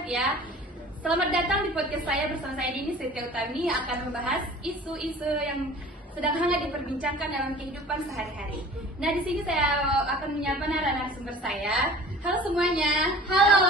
sehat ya. Selamat datang di podcast saya bersama saya Dini Setia Utami akan membahas isu-isu yang sedang hangat diperbincangkan dalam kehidupan sehari-hari. Nah, di sini saya akan menyapa narasumber saya. Halo semuanya. Halo.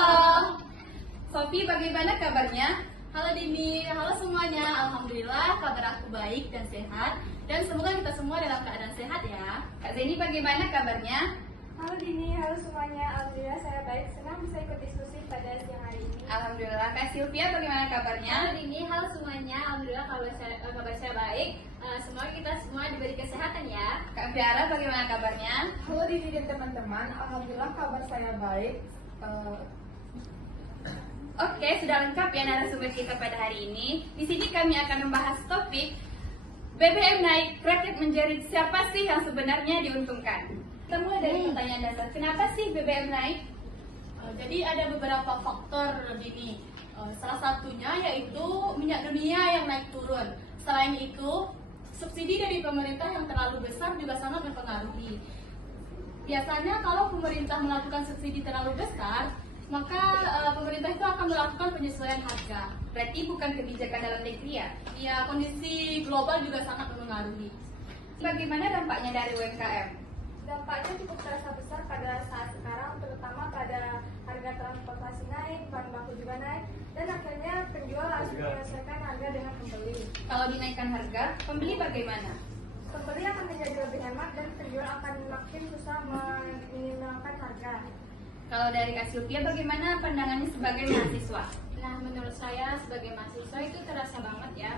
Sofi, bagaimana kabarnya? Halo Dini, halo semuanya. Alhamdulillah kabar aku baik dan sehat. Dan semoga kita semua dalam keadaan sehat ya. Kak Zeni, bagaimana kabarnya? Halo Dini, halo semuanya. Alhamdulillah saya baik. Senang bisa ikut diskusi pada siang hari ini. Alhamdulillah. Kak Sylvia, bagaimana kabarnya? Halo Dini, halo semuanya. Alhamdulillah kabar saya baik. Semoga kita semua diberi kesehatan ya. Kak Fiara, bagaimana kabarnya? Halo Dini dan teman-teman. Alhamdulillah kabar saya baik. Oke, sudah lengkap ya narasumber kita pada hari ini. Di sini kami akan membahas topik BBM naik, rakyat menjerit, siapa sih yang sebenarnya diuntungkan? Kita mulai dari pertanyaan dasar, kenapa sih BBM naik? Jadi ada beberapa faktor Dini. Salah satunya yaitu minyak dunia yang naik turun. Selain itu, subsidi dari pemerintah yang terlalu besar juga sangat mempengaruhi. Biasanya kalau pemerintah melakukan subsidi terlalu besar, maka pemerintah itu akan melakukan penyesuaian harga. Berarti bukan kebijakan dalam negeri ya? Ya, kondisi global juga sangat mempengaruhi. Bagaimana dampaknya dari UMKM? Dampaknya cukup terasa besar pada saat sekarang, terutama pada harga transportasi naik, bahan baku juga naik, dan akhirnya penjual harus menyelesaikan harga dengan pembeli. Kalau dinaikkan harga, pembeli bagaimana? Pembeli akan menjadi lebih hemat dan penjual akan makin susah meminimalkan harga. Kalau dari Kak Sylvia, bagaimana pandangannya sebagai mahasiswa? Nah, menurut saya sebagai mahasiswa itu terasa banget ya.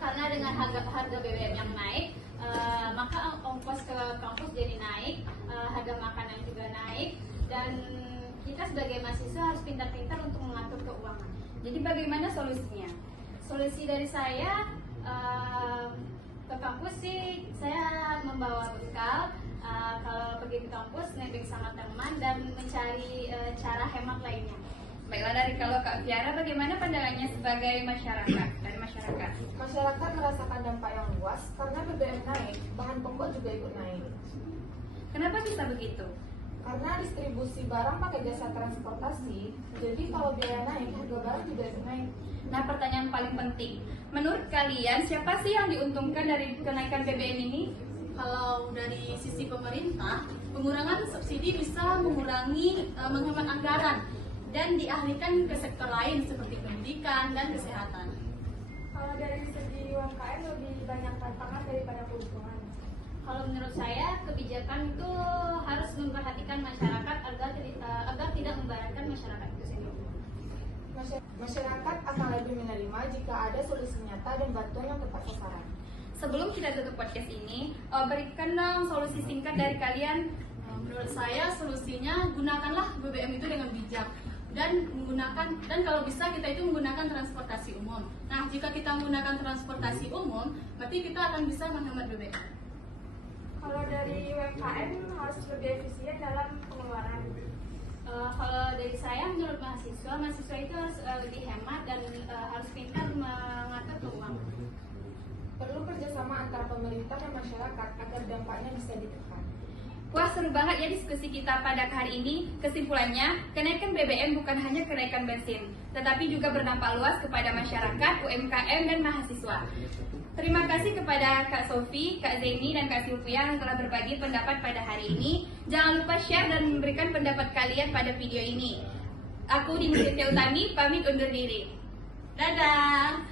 Karena dengan harga BBM yang naik, maka ongkos ke kampus jadi naik, harga makanan juga naik, dan kita sebagai mahasiswa harus pintar-pintar untuk mengatur keuangan. Jadi bagaimana solusinya? Solusi dari saya ke kampus sih, saya membawa bekal. Kalau pergi ke kampus, nebeng sama teman dan mencari cara hemat lainnya. Baiklah, dari kalau Kak Fiara, bagaimana pandangannya sebagai masyarakat? Dari masyarakat. Masyarakat merasakan dampak yang luas karena BBM naik, bahan pokok juga ikut naik. Kenapa bisa begitu? Karena distribusi barang pakai jasa transportasi, jadi kalau biaya naik, harga barang juga ikut naik. Nah, pertanyaan paling penting, menurut kalian siapa sih yang diuntungkan dari kenaikan BBM ini? Kalau dari sisi pemerintah, pengurangan subsidi bisa mengurangi menghemat anggaran dan dialihkan ke sektor lain seperti pendidikan dan kesehatan. Kalau dari segi UMKM lebih banyak tantangan daripada keuntungan. Kalau menurut saya, kebijakan itu harus memperhatikan masyarakat agar tidak membaratkan masyarakat itu sendiri. Masyarakat akan lebih menerima jika ada solusi nyata dan bantuan yang tepat sasaran. Sebelum kita tutup podcast ini, berikan dong solusi singkat dari kalian. Menurut saya solusinya gunakanlah BBM itu dengan bijak dan kalau bisa kita itu menggunakan transportasi umum. Nah, jika kita menggunakan transportasi umum, berarti kita akan bisa menghemat BBM. Kalau dari UMKM harus lebih efisien dalam pengeluaran. Kalau dari saya, menurut mahasiswa itu harus lebih hemat dan harus pintar mengatur keuangan. Perlu kerjasama antara pemerintah dan masyarakat agar dampaknya bisa ditekan. Wah, seru banget ya diskusi kita pada hari ini. Kesimpulannya, kenaikan BBM bukan hanya kenaikan bensin, tetapi juga berdampak luas kepada masyarakat, UMKM, dan mahasiswa. Terima kasih kepada Kak Sofi, Kak Zeni, dan Kak Sylvia yang telah berbagi pendapat pada hari ini. Jangan lupa share dan memberikan pendapat kalian pada video ini. Aku Dini Setia Utami, pamit undur diri. Dadah!